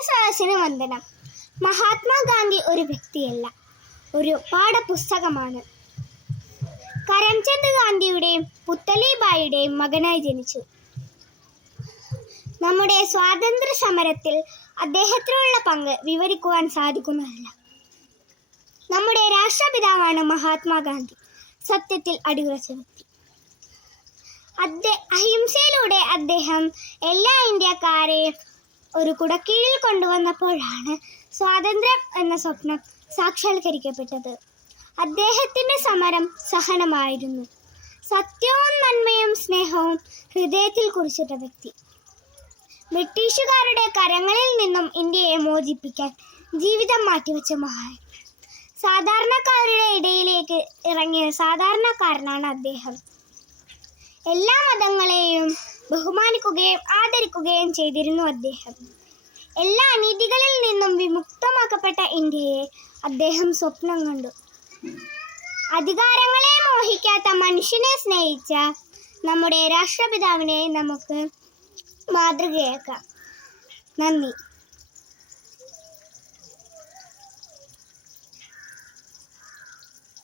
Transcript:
മാന്യ സദസ്സിന് വന്ദനം. മഹാത്മാഗാന്ധി ഒരു വ്യക്തിയല്ല, ഒരു പാഠപുസ്തകമാണ്. കരംചന്ദ് ഗാന്ധിയുടെയും പുത്തലിബായിയുടെയും മകനായി ജനിച്ചു. നമ്മുടെ സ്വാതന്ത്ര്യ സമരത്തിൽ അദ്ദേഹത്തിനുള്ള പങ്ക് വിവരിക്കുവാൻ സാധിക്കുന്നതല്ല. നമ്മുടെ രാഷ്ട്രപിതാവാണ് മഹാത്മാഗാന്ധി, സത്യത്തിൽ അടിയുറച്ച വ്യക്തി. അഹിംസയിലൂടെ അദ്ദേഹം എല്ലാ ഇന്ത്യക്കാരെയും ഒരു കുടക്കീഴിൽ കൊണ്ടുവന്നപ്പോഴാണ് സ്വാതന്ത്ര്യം എന്ന സ്വപ്നം സാക്ഷാത്കരിക്കപ്പെട്ടത്. അദ്ദേഹത്തിൻ്റെ സമരം സഹനമായിരുന്നു. സത്യവും നന്മയും സ്നേഹവും ഹൃദയത്തിൽ കുറിച്ചിട്ട വ്യക്തി. ബ്രിട്ടീഷുകാരുടെ കരങ്ങളിൽ നിന്നും ഇന്ത്യയെ മോചിപ്പിക്കാൻ ജീവിതം മാറ്റിവെച്ച മഹാൻ. സാധാരണക്കാരുടെ ഇടയിലേക്ക് ഇറങ്ങിയ സാധാരണക്കാരനാണ് അദ്ദേഹം. എല്ലാ മതങ്ങളെയും ബഹുമാനിക്കുകയും ആദരിക്കുകയും ചെയ്തിരുന്നു അദ്ദേഹം. എല്ലാ അനീതികളിൽ നിന്നും വിമുക്തമാക്കപ്പെട്ട ഇന്ത്യയെ അദ്ദേഹം സ്വപ്നം കണ്ടു. അധികാരങ്ങളെ മോഹിക്കാത്ത മനുഷ്യനെ സ്നേഹിച്ച നമ്മുടെ രാഷ്ട്രപിതാവിനെ നമുക്ക് മാതൃകയാക്കാം. നന്ദി.